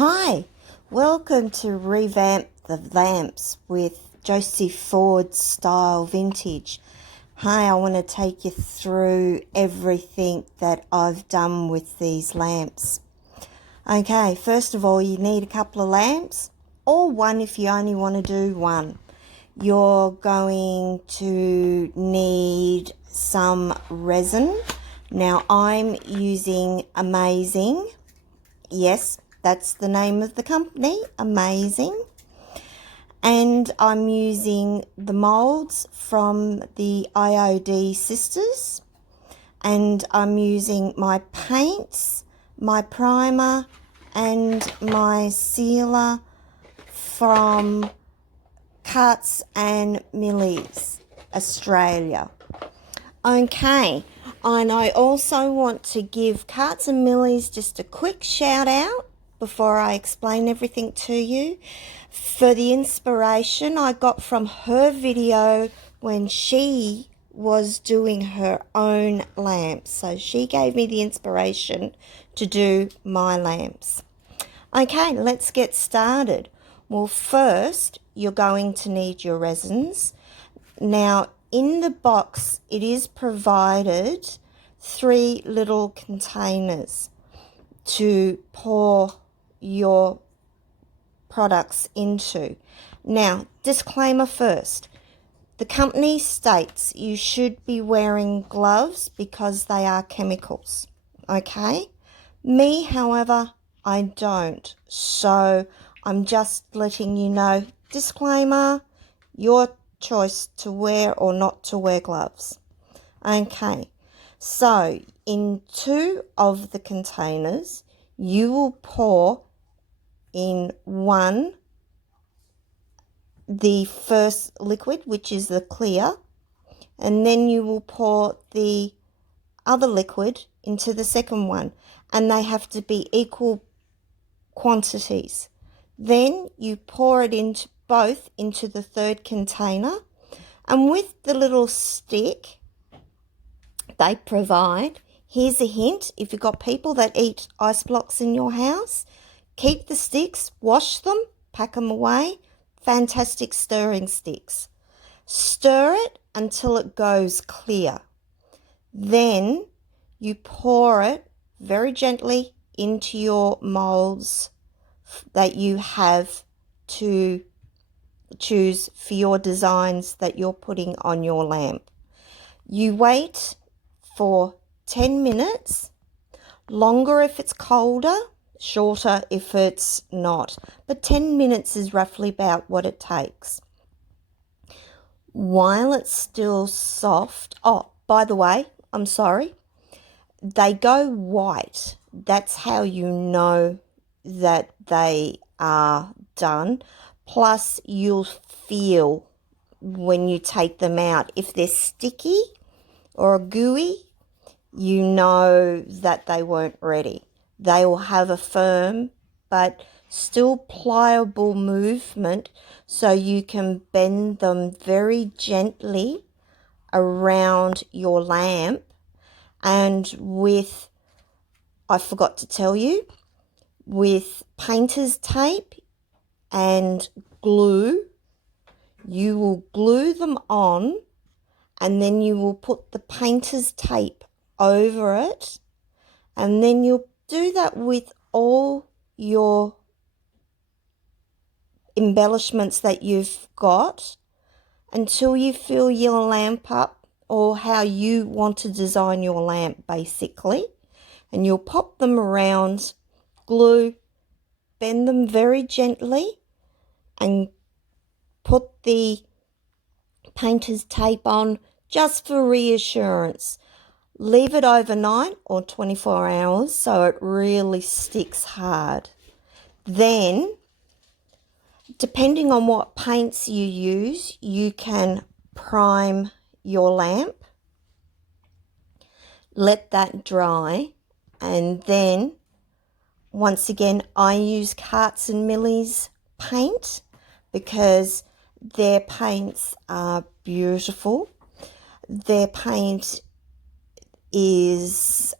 Hi, welcome to Revamp the Lamps with Josie FordStyle Vintage. Hi, I want to take you through everything that I've done with these lamps. Okay, first of all, you need a couple of lamps, or one if you only want to do one. You're going to need some resin. Now, I'm using Amazing. Yes, that's the name of the company, Amazing. And I'm using the molds from the IOD sisters. And I'm using my paints, my primer, and my sealer from Cuts and Milie's, Australia. Okay, and I also want to give Cuts and Milie's just a quick shout out before I explain everything to you for the inspiration I got from her video when she was doing her own lamps. So she gave me the inspiration to do my lamps. Okay, let's get started. Well, first, you're going to need your resins. Now, in the box, it is provided 3 little containers to pour your products into. Now, disclaimer first. The company states you should be wearing gloves because they are chemicals. Okay? Me, however, I don't. So I'm just letting you know, disclaimer, your choice to wear or not to wear gloves. Okay, so in 2 of the containers, you will pour in one the first liquid, which is the clear, and then you will pour the other liquid into the second one, and they have to be equal quantities. Then you pour it into both into the third container, and with the little stick they provide, here's a hint: if you've got people that eat ice blocks in your house, keep the sticks, wash them, pack them away. Fantastic stirring sticks. Stir it until it goes clear. Then you pour it very gently into your molds that you have to choose for your designs that you're putting on your lamp. You wait for 10 minutes, longer if it's colder, shorter if it's not, but 10 minutes is roughly about what it takes. While it's still soft, oh, by the way, I'm sorry, they go white. That's how you know that they are done. Plus, you'll feel when you take them out, if they're sticky or gooey, you know that they weren't ready. They will have a firm but still pliable movement, so you can bend them very gently around your lamp. And with, I forgot to tell you, with painter's tape and glue, you will glue them on, and then you will put the painter's tape over it, and then you'll do that with all your embellishments that you've got until you fill your lamp up, or how you want to design your lamp basically. And you'll pop them around, glue, bend them very gently, and put the painter's tape on just for reassurance. Leave it overnight or 24 hours so it really sticks hard. Then, depending on what paints you use, you can prime your lamp. Let that dry, and then once again I use Cuts and Milie's paint because their paints are beautiful. Their paint is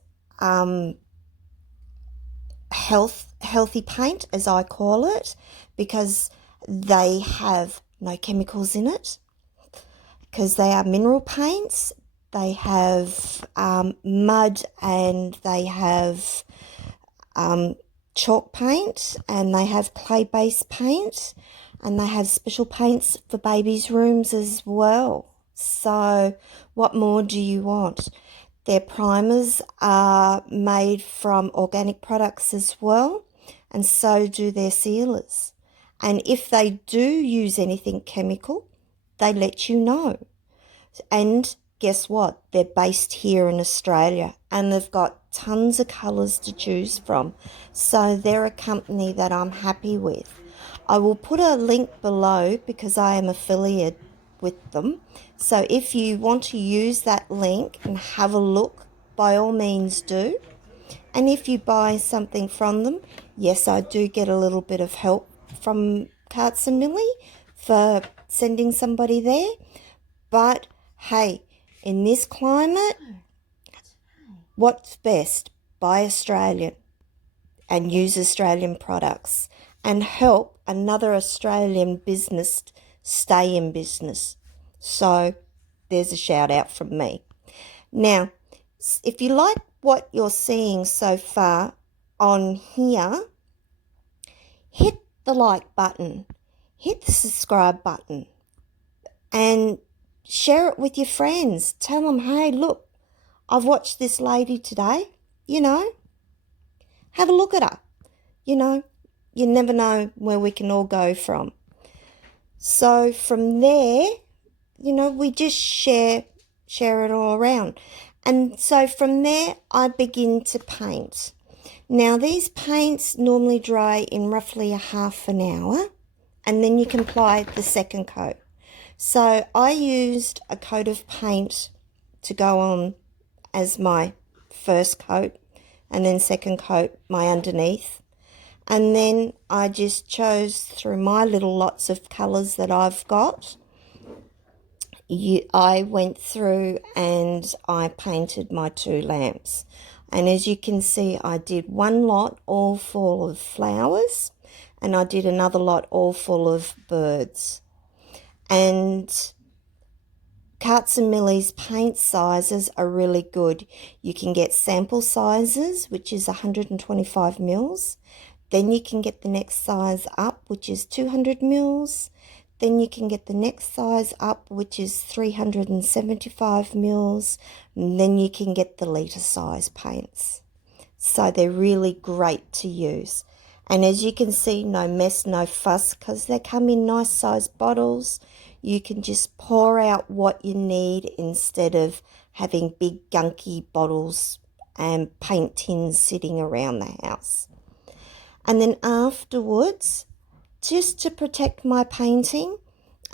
healthy paint, as I call it, because they have no chemicals in it, because they are mineral paints. They have mud, and they have chalk paint, and they have clay-based paint, and they have special paints for babies' rooms as well. So what more do you want? Their primers are made from organic products as well, and so do their sealers. And if they do use anything chemical, they let you know. And guess what? They're based here in Australia, and they've got tons of colours to choose from. So they're a company that I'm happy with. I will put a link below because I am affiliated with them. So if you want to use that link and have a look, by all means do. And if you buy something from them, yes, I do get a little bit of help from Carts and Milie for sending somebody there. But hey, in this climate, what's best? Buy Australian and use Australian products and help another Australian business stay in business. So there's a shout out from me. Now, if you like what you're seeing so far on here, hit the like button, hit the subscribe button, and share it with your friends. Tell them, hey, look, I've watched this lady today, have a look at her. You never know where we can all go from. So from there, we just share it all around. And so from there, I begin to paint. Now, these paints normally dry in roughly a half an hour, and then you can apply the second coat. So I used a coat of paint to go on as my first coat, and then second coat my underneath. And then I just chose through my little lots of colours that I've got. I went through and I painted my 2 lamps. And as you can see, I did one lot all full of flowers, and I did another lot all full of birds. And Carts and Milie's paint sizes are really good. You can get sample sizes, which is 125 mils. Then you can get the next size up, which is 200 mils. Then you can get the next size up, which is 375 mils. And then you can get the litre size paints. So they're really great to use. And as you can see, no mess, no fuss, because they come in nice sized bottles. You can just pour out what you need instead of having big gunky bottles and paint tins sitting around the house. And then afterwards, just to protect my painting,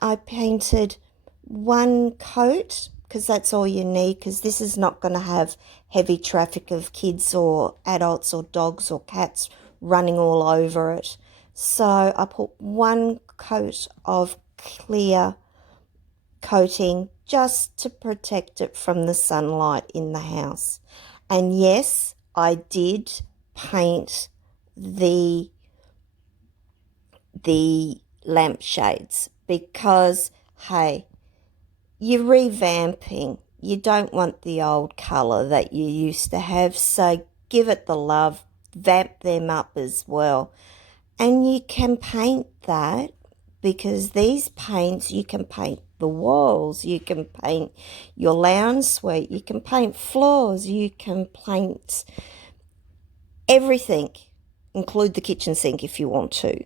I painted one coat, because that's all you need, because this is not going to have heavy traffic of kids or adults or dogs or cats running all over it. So I put one coat of clear coating just to protect it from the sunlight in the house. And yes, I did paint the lampshades because, hey, you're revamping. You don't want the old colour that you used to have, so give it the love, vamp them up as well. And you can paint that, because these paints, you can paint the walls, you can paint your lounge suite, you can paint floors, you can paint everything, include the kitchen sink if you want to.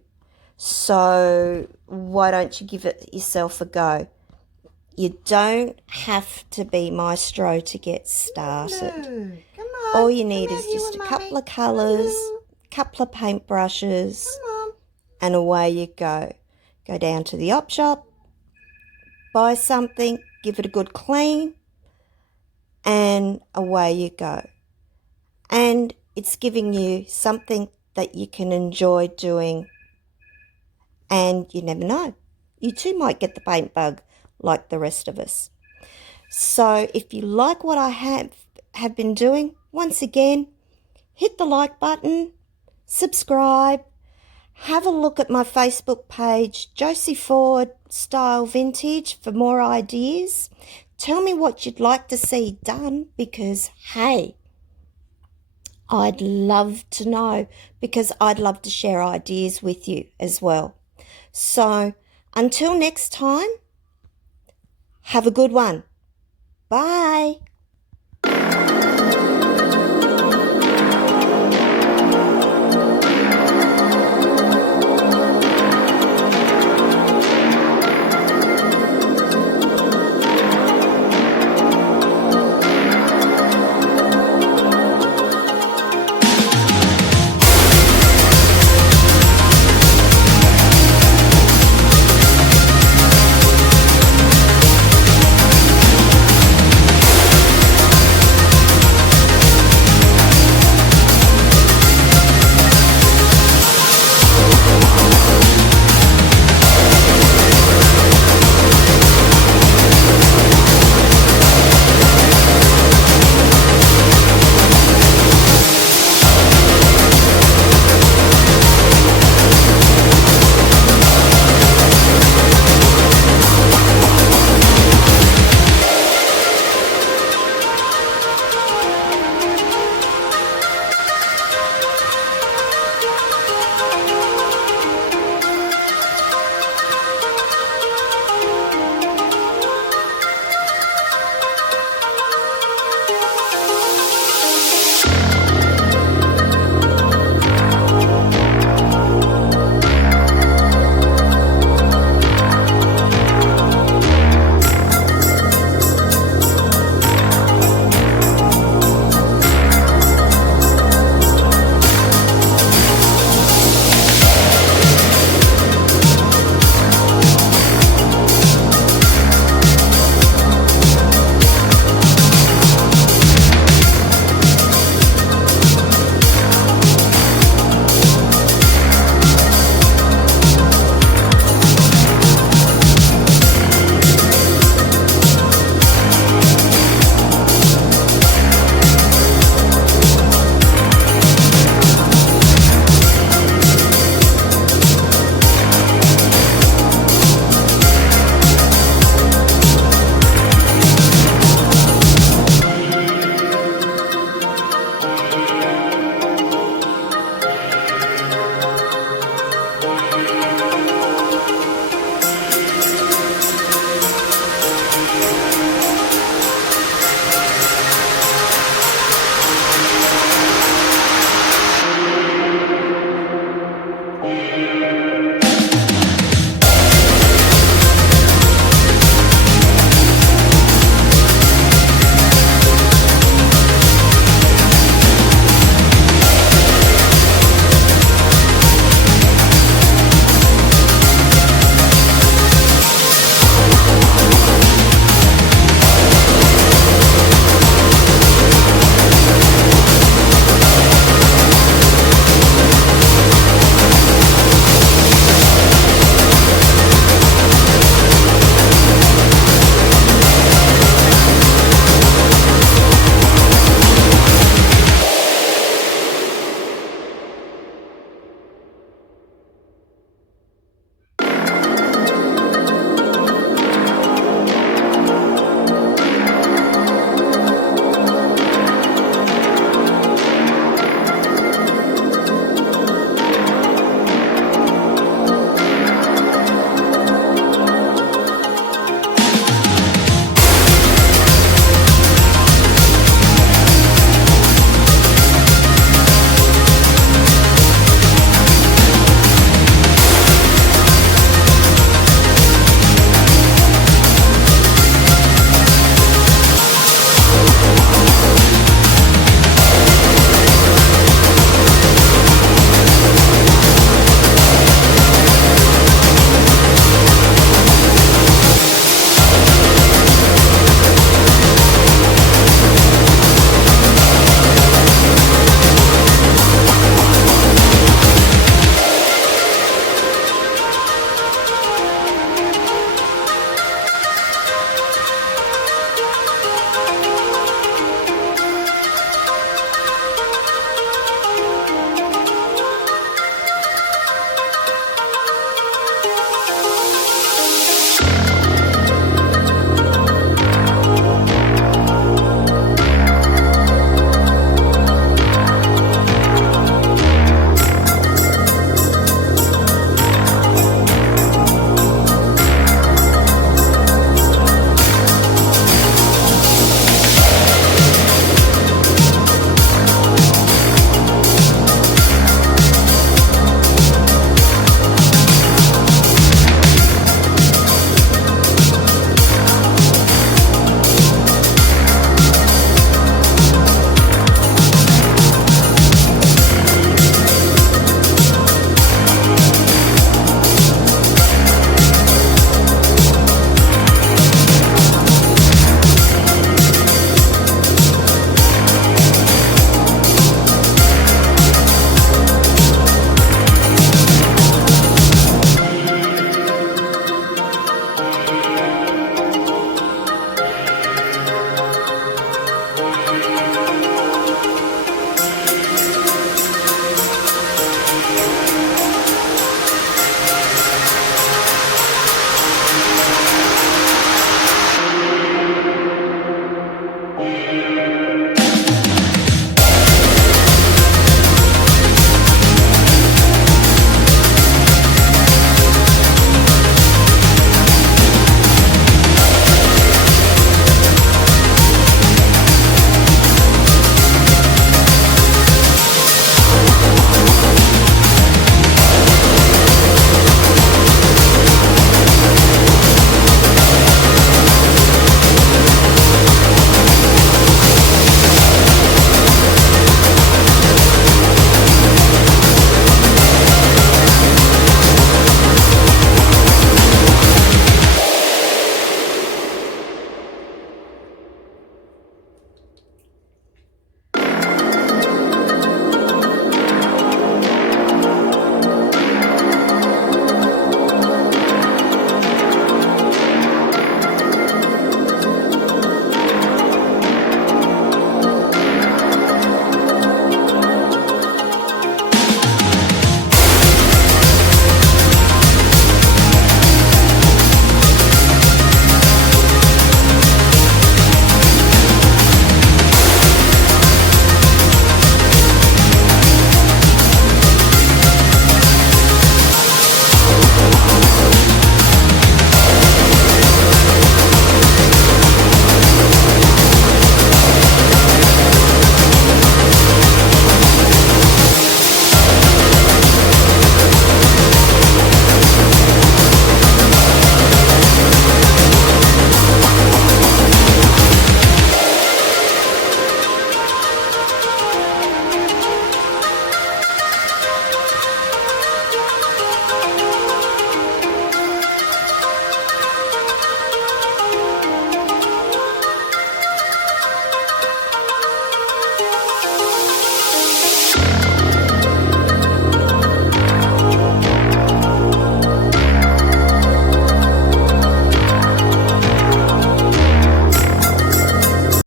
So why don't you give it yourself a go? You don't have to be maestro to get started. No, come on. All you need is just a couple of colours, couple of paintbrushes, and away you go. Go down to the op shop, buy something, give it a good clean, and away you go. And it's giving you something that you can enjoy doing, and you never know. You too might get the paint bug like the rest of us. So if you like what I have been doing, once again, hit the like button, subscribe, have a look at my Facebook page, Josie FordStyle Vintage, for more ideas. Tell me what you'd like to see done because, hey, I'd love to know because I'd love to share ideas with you as well. So until next time, have a good one. Bye.